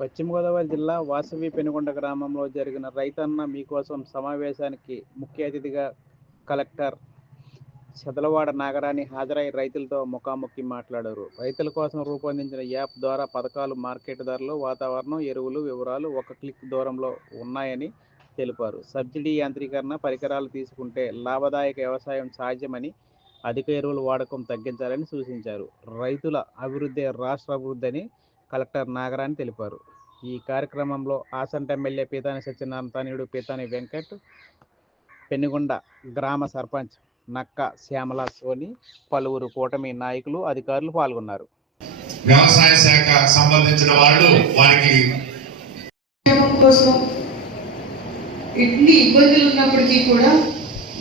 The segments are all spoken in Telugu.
పశ్చిమ గోదావరి జిల్లా వాసవి పెనుగొండ గ్రామంలో జరిగిన రైతన్న మీకోసం సమావేశానికి ముఖ్య అతిథిగా కలెక్టర్ చదలవాడ నాగరాణి హాజరై రైతులతో ముఖాముఖి మాట్లాడారు. రైతుల కోసం రూపొందించిన యాప్ ద్వారా పథకాలు మార్కెట్ ధరలు వాతావరణం ఎరువులు వివరాలు ఒక క్లిక్ దూరంలో ఉన్నాయని తెలిపారు. సబ్సిడీ యాంత్రీకరణ పరికరాలు తీసుకుంటే లాభదాయక వ్యవసాయం సాధ్యమని అధిక ఎరువుల వాడకం తగ్గించాలని సూచించారు. రైతుల అభివృద్ధి రాష్ట్ర అభివృద్ధి అని కలెక్టర్ నాగరాణి తెలిపారు. ఈ కార్యక్రమంలో ఆసంట ఎమ్మెల్యే పీతాని సత్యనారాయణ తనయుడు పీతాని వెంకట్ పెనుగొండ గ్రామ సర్పంచ్ నక్క శ్యామల సోని పలువురు కూటమి నాయకులు అధికారులు పాల్గొన్నారు. వ్యవసాయ శాఖ సంబంధించిన వాళ్ళు వారికి కోసం ఎన్ని ఇబ్బందులు ఉన్నప్పటికీ కూడా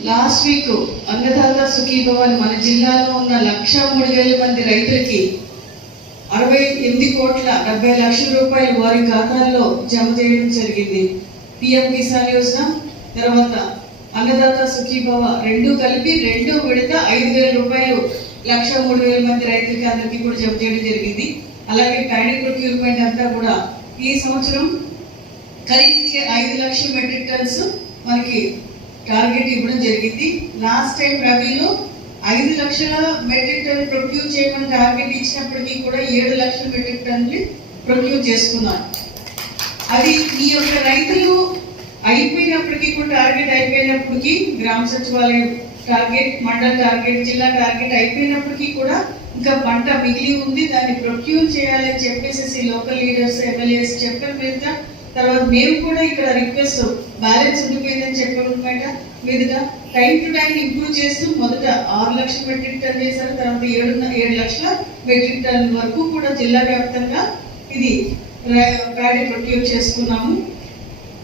లాస్ట్ వీక్ అన్నదాత సుఖీభవన్ మన జిల్లాలో ఉన్న లక్ష మూడు వేల మంది రైతులకి అరవై ఎనిమిది కోట్ల డెబ్బై లక్షల రూపాయలు వారి ఖాతాల్లో జమ చేయడం జరిగింది. పిఎం కిసాన్ యోజన తర్వాత అన్నదాత సుఖీభవ రెండు కలిపి రెండు విడత ఐదు వేల రూపాయలు లక్ష మూడు వేల మంది రైతులకి అందరికీ కూడా జమ చేయడం జరిగింది. అలాగే ప్యాడీ ప్రొక్యూర్మెంట్ అంతా కూడా ఈ సంవత్సరం ఖరీఫ్కి ఐదు లక్షల మెట్రిక్ టన్స్ మనకి టార్గెట్ ఇవ్వడం జరిగింది. లాస్ట్ టైం రబీలో ఐదు లక్షల మెట్రిక్ టన్ ప్రొక్యూర్ చేయమని టార్గెట్ ఇచ్చినప్పటికీ కూడా ఏడు లక్షల మెట్రిక్ టన్లు ప్రొక్యూర్ చేసుకున్నారు. అది ఈ యొక్క రైతులు అయిపోయినప్పటికీ కూడా టార్గెట్ అయిపోయినప్పటికీ గ్రామ సచివాలయం టార్గెట్ మండల టార్గెట్ జిల్లా టార్గెట్ అయిపోయినప్పటికీ కూడా ఇంకా పంట మిగిలి ఉంది. దాన్ని ప్రొక్యూర్ చేయాలని చెప్పేసి లోకల్ లీడర్స్ ఎమ్మెల్యేస్ చెప్పడం మీద తర్వాత మేము కూడా ఇక్కడ రిక్వెస్ట్ బ్యాలెన్స్ ఉండిపోయిందని చెప్పడం మీద మీదుగా టైం టు టైం ఇంప్రూవ్ చేస్తూ మొదట ఆరు లక్షల మెట్రిక్ టన్ చేశారు తర్వాత ఏడు ఏడు లక్షల మెట్రిక్ టన్ వరకు కూడా జిల్లా వ్యాప్తంగా ఇది ప్యాడీ ప్రొక్యూర్ చేసుకున్నాము.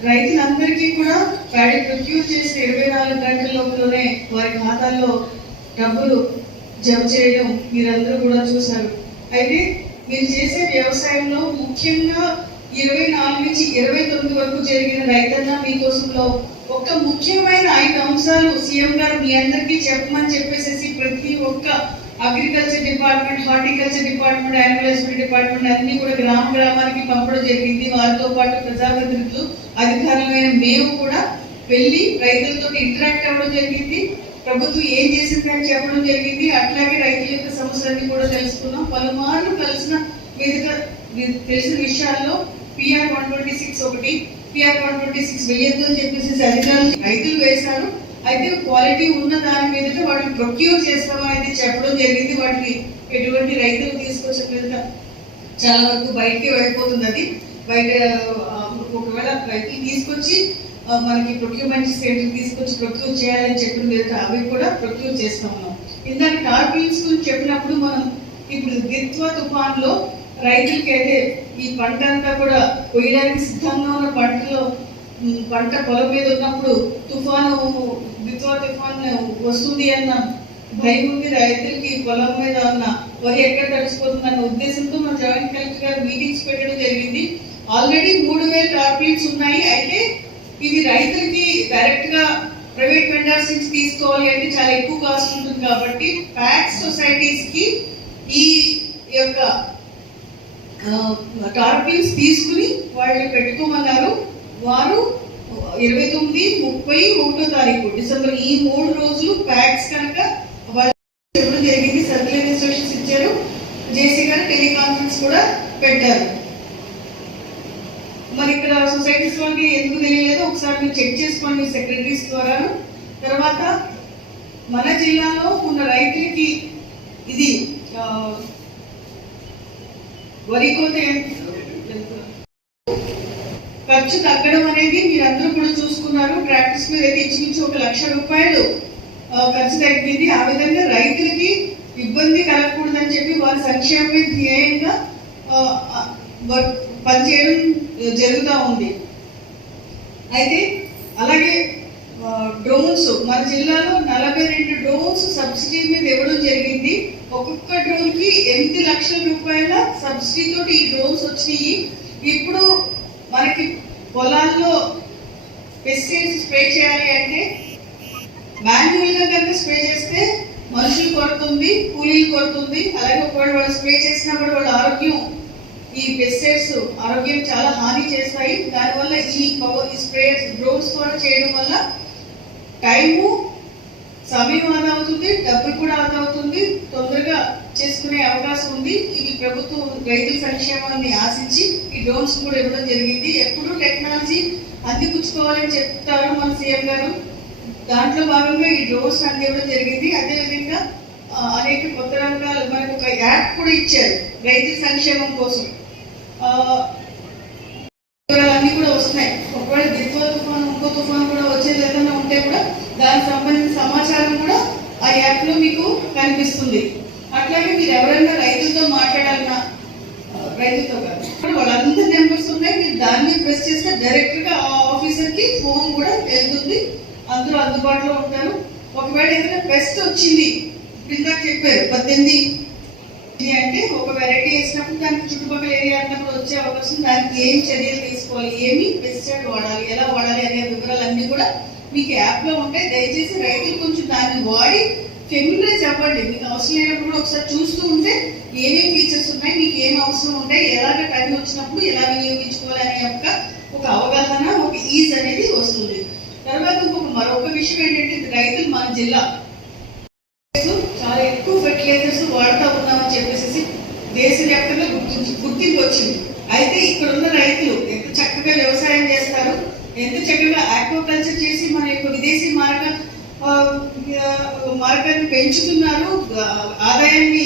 రైతులందరికీ కూడా ప్యాడీ ప్రొక్యూర్ చేసిన ఇరవై నాలుగు గంటల లోపలనే వారి ఖాతాల్లో డబ్బులు జమ చేయడం మీరందరూ కూడా చూశారు. అయితే మీరు చేసే వ్యవసాయంలో ముఖ్యంగా ఇరవై నాలుగు నుంచి ఇరవై తొమ్మిది వరకు జరిగిన రైతన్న మీకోసంలో ఒక ముఖ్యమైన ఐదు అంశాలు సీఎం గారు మీ అందరికీ చెప్పమని చెప్పేసి ప్రతి ఒక్క agriculture department horticulture department agriculture department అన్ని కూడా గ్రామ గ్రామానికి పంపడం జరిగింది. వారితో పాటు ప్రజాప్రతినిధులు అధికారులైన మేము కూడా వెళ్ళి రైతులతో ఇంటరాక్ట్ అవ్వడం జరిగింది. ప్రభుత్వం ఏం చేసిందని చెప్పడం జరిగింది. అట్లాగే రైతుల యొక్క సమస్యలన్నీ కూడా తెలుసుకున్నాం. పలుమార్లు కలిసిన వివిధ తెలిసిన విషయాల్లో పిఆర్ వన్ ట్వంటీ సిక్స్ ఒకటి పిఆర్ వన్ ట్వంటీ సిక్స్ వెయ్యొద్దు అని చెప్పేసి అధికారులు రైతులు వేశారు. అయితే క్వాలిటీ ఉన్న దాని మీద వాటిని ప్రొక్యూర్ చేస్తామా అనేది చెప్పడం జరిగింది. వాటిని ఎటువంటి రైతులు తీసుకొచ్చిన చాలా వరకు బయటకి వెళ్ళిపోతుంది అది. బయట ఒకవేళ రైతులు తీసుకొచ్చి మనకి ప్రొక్యూర్మెంట్ సెంటర్ తీసుకొచ్చి ప్రొక్యూర్ చేయాలని చెప్పిన మీద అవి కూడా ప్రొక్యూర్ చేస్తా ఉన్నాం ఇందాక టార్పిల్స్ గురించి చెప్పినప్పుడు మనం ఇప్పుడు దిత్వ తుఫాన్లో రైతులకి అయితే ఈ పంట అంతా కూడా కొయ్యడానికి సిద్ధంగా ఉన్న పంటలో పంట పొలం మీద ఉన్నప్పుడు తుఫాను దిత్వ తుఫాన్ వస్తుంది అన్న భయం ఉంది రైతులకి పొలం మీద ఉన్న వరి ఎక్కడ తడిచిపోతుంది అన్న ఉద్దేశంతో మా జాయింట్ కలెక్టర్ గారు మీటింగ్స్ పెట్టడం జరిగింది. ఆల్రెడీ మూడు వేల టార్పిల్స్ ఉన్నాయి. అయితే ఇది రైతులకి డైరెక్ట్గా ప్రైవేట్ వెండర్స్ నుంచి తీసుకోవాలి అంటే చాలా ఎక్కువ కాస్ట్ ఉంటుంది కాబట్టి ప్యాక్స్ సొసైటీస్కి ఈ యొక్క టార్పిన్స్ తీసుకుని వాళ్ళు పెట్టుకోమన్నారు. వారు ఇరవై తొమ్మిది ముప్పై ఒకటో తారీఖు డిసెంబర్ ఈ మూడు రోజులు ప్యాక్స్ కనుక వాళ్ళు చెప్పడం జరిగింది. సర్కిల్ ఇన్స్ట్రక్షన్స్ ఇచ్చారు. జేసీ గారు టెలికాన్ఫరెన్స్ కూడా పెట్టారు. మరి ఇక్కడ సొసైటీస్ వాళ్ళకి ఎందుకు తెలియలేదు? ఒకసారి మీరు చెక్ చేసుకోండి సెక్రటరీస్ ద్వారా తర్వాత మన జిల్లాలో ఉన్న రైతులకి ఇది వరికోతే వరి కోత ఖర్చు తగ్గడం అనేది మీరందరూ కూడా చూసుకున్నారు. ప్రాక్టీస్ మీద అయితే ఇంచుమించు ఒక లక్ష రూపాయలు ఖర్చు తగ్గింది. ఆ విధంగా రైతులకి ఇబ్బంది కలగకూడదని చెప్పి వారి సంక్షేమమే ధ్యేయంగా పనిచేయడం జరుగుతూ ఉంది. అయితే అలాగే డ్రోన్స్ మన జిల్లాలో నలభై రెండు డ్రోన్స్ సబ్సిడీ మీద ఇవ్వడం జరిగింది. ఒక్కొక్క డ్రోన్కి ఎనిమిది లక్షల రూపాయల సబ్సిడీ తోటి ఈ డ్రోన్స్ వచ్చినాయి. ఇప్పుడు మనకి పొలాల్లో పెస్టిసైడ్స్ స్ప్రే చేయాలి అంటే మాన్యువల్గా కనుక స్ప్రే చేస్తే మనుషులు కొడుతుంది కూలీలు కొడుతుంది. అలాగే ఒకవేళ వాళ్ళు స్ప్రే చేసినప్పుడు వాళ్ళ ఆరోగ్యం ఈ పెస్టిసైడ్స్ ఆరోగ్యం చాలా హాని చేస్తాయి. దానివల్ల ఈ పవర్ ఈ స్ప్రేయర్స్ డ్రోన్స్ ద్వారా చేయడం వల్ల టైము సమయం ఆదా అవుతుంది డబ్బులు కూడా ఆదా అవుతుంది. తొందరగా చేసుకునే అవకాశం ఉంది. ఇది ప్రభుత్వం రైతుల సంక్షేమాన్ని ఆశించి ఈ డ్రోన్స్ కూడా ఇవ్వడం జరిగింది. ఎప్పుడూ టెక్నాలజీ అందిపుచ్చుకోవాలని చెప్తారు మన సీఎం గారు. దాంట్లో భాగంగా ఈ డ్రోన్స్ అందివ్వడం జరిగింది. అదేవిధంగా అనేక కొత్త రంగాలు మనకు ఒక యాప్ కూడా ఇచ్చారు రైతుల సంక్షేమం కోసం. అన్నీ కూడా వస్తున్నాయి. ఒకవేళ దిత్వా తుఫాన్ ఇంకో తుఫాను కూడా వచ్చేది ఏదైనా ఉంటే కూడా దానికి సంబంధించిన సమాచారం కూడా ఆ యాప్లో మీకు కనిపిస్తుంది. అట్లాగే మీరు ఎవరైనా రైతులతో మాట్లాడాలన్నా రైతుతో రైతులతో కాదు ఇప్పుడు వాళ్ళందరి నెంబర్స్ ఉన్నాయి. మీరు దాన్ని ప్రెస్ చేస్తే డైరెక్ట్గా ఆ ఆఫీసర్కి ఫోన్ కూడా వెళ్తుంది. అందరూ అందుబాటులో ఉంటారు. ఒకవేళ ఏదైనా పెస్ట్ వచ్చింది ఇప్పుడు ఇందాక చెప్పారు పద్దెనిమిది ఇది అంటే ఒక వెరైటీ వేసినప్పుడు దానికి చుట్టుపక్కల ఏరియా అన్నప్పుడు వచ్చే అవకాశం దానికి ఏం చర్యలు తీసుకోవాలి ఏమి పెస్టిసైడ్ వాడాలి ఎలా వాడాలి అనే వివరాలన్నీ కూడా మీకు యాప్లో ఉంటాయి. దయచేసి రైతులు కొంచెం దాన్ని వాడి ఫెమిలరైజ్ అవ్వండి. మీకు అవసరం లేనప్పుడు ఒకసారి చూస్తూ ఉంటే ఏమేమి ఫీచర్స్ ఉన్నాయి మీకు ఏం అవసరం ఉంటాయి ఎలాగ టైం వచ్చినప్పుడు ఎలా వినియోగించుకోవాలి అనే యొక్క ఒక అవగాహన ఒక ఈజ్ అనేది వస్తుంది. తర్వాత ఇంకొక మరొక విషయం ఏంటంటే రైతులు మన జిల్లా చాలా ఎక్కువ ఫెర్టిలైజర్స్ వాడుతూ ఉన్నామని చెప్పేసి దేశవ్యాప్తంగా గుర్తించి గుర్తింపు వచ్చింది అయితే ఇక్కడ ఉన్న రైతులు ఎంత చక్కగా వ్యవసాయం చేస్తారు ఎంత చక్కగా ఆక్వాకల్చర్ చేసి మన యొక్క విదేశీ మారక మార్గాన్ని పెంచుతున్నారు ఆదాయాన్ని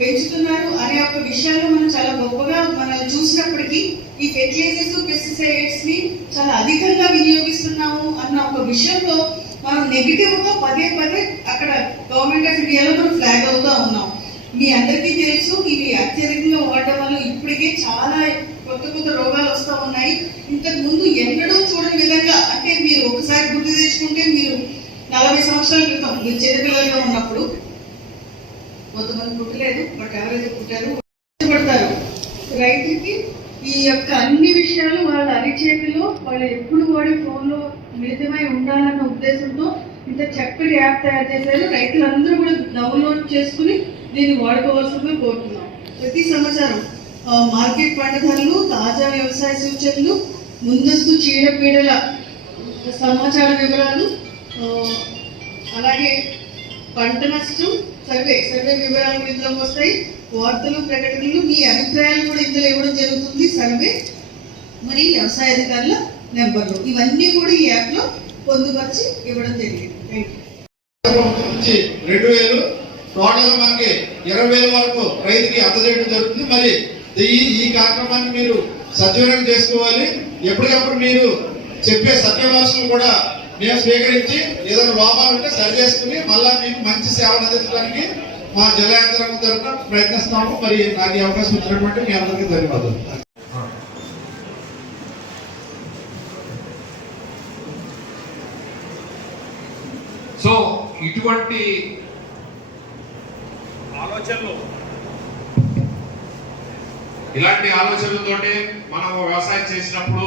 పెంచుతున్నారు అనే ఒక విషయాల్లో మనం చాలా గొప్పగా మనం చూసినప్పటికీ ఈ ఫెర్టిలైజర్స్ పెస్టిసైడ్స్ని చాలా అధికంగా వినియోగిస్తున్నాము అన్న ఒక విషయంలో మనం నెగిటివ్గా పదే పదే అక్కడ గవర్నమెంట్ ఆఫ్ ఇండియాలో మనం ఫ్లాగ్ అవుతా ఉన్నాం. మీ అందరికీ తెలుసు ఇవి అత్యధికంగా వాడడం వల్ల ఇప్పటికే చాలా కొత్త కొత్త రోగాలు వస్తూ ఉన్నాయి. ఇంతకు ముందు ఎన్నడూ చూడని విధంగా అంటే మీరు ఒకసారి గుర్తు తెచ్చుకుంటే మీరు నలభై సంవత్సరాల క్రితం మీరు చిన్నపిల్లలుగా ఉన్నప్పుడు కొంతమంది పుట్టలేదు బట్ ఎవరైతే పుట్టారు పడతారు రైతుకి ఈ యొక్క అన్ని విషయాలు వాళ్ళ అరిచేతిలో వాళ్ళు ఎప్పుడు వాడి ఫోన్లో మిళితమై ఉండాలన్న ఉద్దేశంతో ఇంత చక్కటి యాప్ తయారు చేశారు. రైతులందరూ కూడా డౌన్లోడ్ చేసుకుని దీన్ని వాడుకోవాల్సిందిగా కోరుతున్నాం. ప్రతి సంవత్సరం మార్కెట్ పంట ధరలు తాజా వ్యవసాయ సూచనలు ముందస్తు చీడపీడల సమాచార వివరాలు అలాగే పంట నష్టం సర్వే సర్వే వివరాలు ఇందులోకి వస్తాయి. వార్తలు ప్రకటనలు మీ అభిప్రాయాలు కూడా ఇందులో ఇవ్వడం జరుగుతుంది. సర్వే మరి వ్యవసాయ అధికారుల నెంబర్లు. ఇవన్నీ కూడా ఈ యాప్లో పొందుపరిచి ఇవ్వడం జరిగింది. థ్యాంక్ యూ రెండు వేలు టోటల్ మనకి ఇరవై వేల వరకు రైతుకి అందజేయడం జరుగుతుంది. మరి ఈ ఈ కార్యక్రమాన్ని మీరు సద్వినియోగం చేసుకోవాలి. ఎప్పటికప్పుడు మీరు చెప్పే సత్యవాసులు కూడా మేము స్వీకరించి ఏదైనా లోపాలు ఉంటే సరి చేసుకుని మళ్ళా మీకు మంచి సేవలు అందించడానికి మా జిల్లా యంత్రాంగం తరఫున ప్రయత్నిస్తాము మరి నాకు ఈ అవకాశం ఇచ్చినటువంటి మీ అందరికీ ధన్యవాదాలు. సో ఇటువంటి ఆలోచనలు ఇలాంటి ఆలోచనలతోటి మనం వ్యవసాయం చేసినప్పుడు